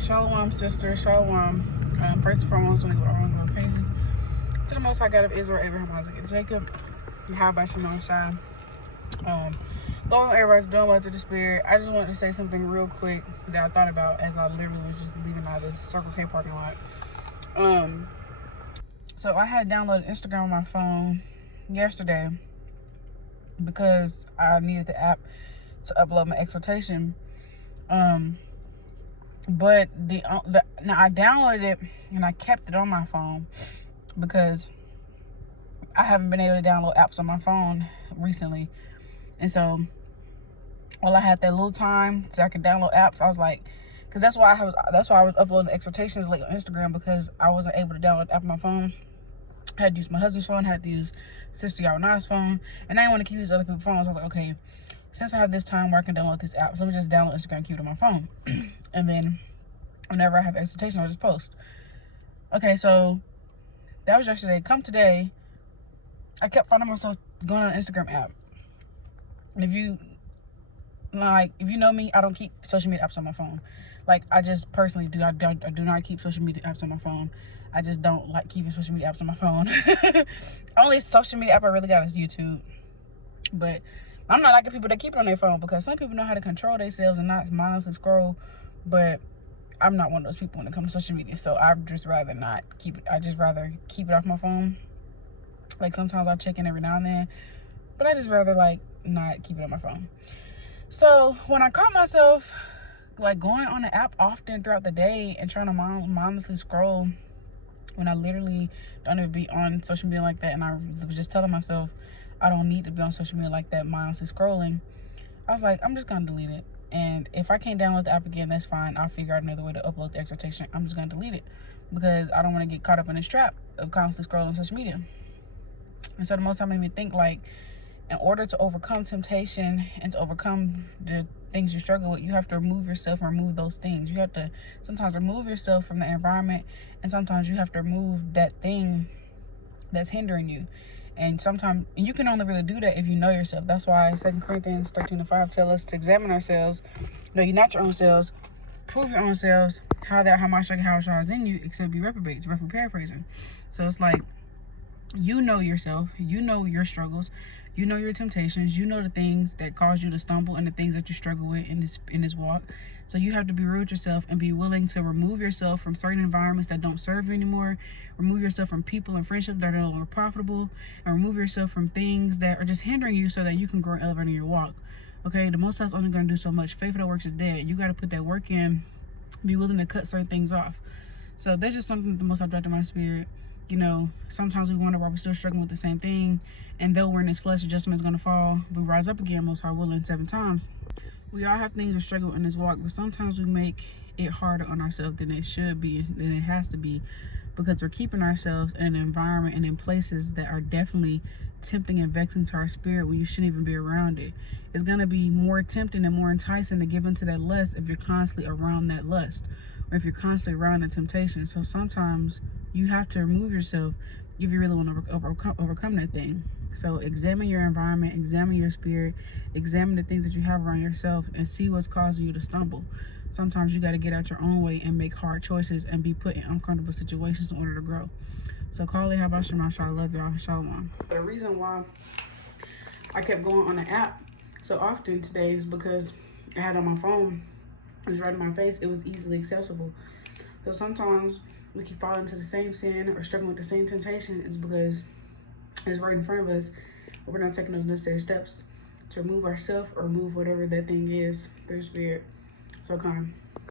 Shalom, sister. Shalom. First and foremost, we go on praises to the Most High God of Israel, Abraham, Isaac, and Jacob. And how about Shimon Shine? Long everybody's doing well through the Spirit. I just wanted to say something real quick that I thought about as I literally was just leaving out of the Circle K parking lot. So I had downloaded Instagram on my phone yesterday because I needed the app to upload my exhortation. But now I downloaded it and I kept it on my phone because I haven't been able to download apps on my phone recently, and so while I had that little time so I could download apps, I was like, because that's why I was uploading the exhortations late on Instagram, because I wasn't able to download the app on my phone. I had to use my husband's phone, I had to use Sister Yawana's phone, and I didn't want to keep using other people's phones. I was like, okay, since I have this time where I can download this app, so let me just download Instagram and keep it on my phone. And then whenever I have exhortation, I'll just post. Okay, so that was yesterday. Come today, I kept finding myself going on an Instagram app. And if you know me, I don't keep social media apps on my phone. Like, I just personally do. I do not keep social media apps on my phone. I just don't like keeping social media apps on my phone. Only social media app I really got is YouTube. But I'm not like the people that keep it on their phone, because some people know how to control themselves and not mindlessly scroll. But I'm not one of those people when it comes to social media. So I'd just rather not keep it. I just rather keep it off my phone. Like, sometimes I'll check in every now and then, but I just rather like not keep it on my phone. So when I caught myself like going on the app often throughout the day and trying to mindlessly scroll when I literally don't even be on social media like that, and I was just telling myself I don't need to be on social media like that, mindlessly scrolling, I was like, I'm just gonna delete it. And if I can't download the app again, that's fine. I'll figure out another way to upload the exhortation. I'm just gonna delete it because I don't want to get caught up in this trap of constantly scrolling on social media. And so the Most High made me think, like, in order to overcome temptation and to overcome the things you struggle with, you have to remove yourself and remove those things. You have to sometimes remove yourself from the environment, and sometimes you have to remove that thing that's hindering you. And sometimes you can only really do that if you know yourself. That's why 2 Corinthians 13:5 tell us to examine ourselves. No, you're not your own selves. Prove your own selves. How much is in you, except you reprobate. Roughly paraphrasing. So it's like, you know yourself, you know your struggles, you know your temptations, you know the things that cause you to stumble and the things that you struggle with in this walk. So you have to be real with yourself and be willing to remove yourself from certain environments that don't serve you anymore, remove yourself from people and friendships that are no longer profitable, and remove yourself from things that are just hindering you so that you can grow and elevate in your walk. Okay, the Most High's only going to do so much. Faith without works is dead. You got to put that work in, be willing to cut certain things off. So that's just something that the Most High dropped in my spirit. You know, sometimes we wonder why we're still struggling with the same thing, and though we're in this flesh, adjustment is going to fall. We rise up again, Most High willing, 7 times. We all have things to struggle in this walk, but sometimes we make it harder on ourselves than it should be, than it has to be, because we're keeping ourselves in an environment and in places that are definitely tempting and vexing to our spirit when you shouldn't even be around it. It's going to be more tempting and more enticing to give into that lust if you're constantly around that lust, or if you're constantly around the temptation. So sometimes you have to remove yourself if you really want to overcome that thing. So examine your environment, examine your spirit, examine the things that you have around yourself, and see what's causing you to stumble. Sometimes you got to get out your own way and make hard choices and be put in uncomfortable situations in order to grow. So call it, how about Shema? I love y'all. Shalom. The reason why I kept going on the app so often today is because I had it on my phone. It was right in my face. It was easily accessible. So sometimes we keep falling into the same sin or struggling with the same temptation is because it's right in front of us, but we're not taking those necessary steps to remove ourselves or remove whatever that thing is through spirit. So come.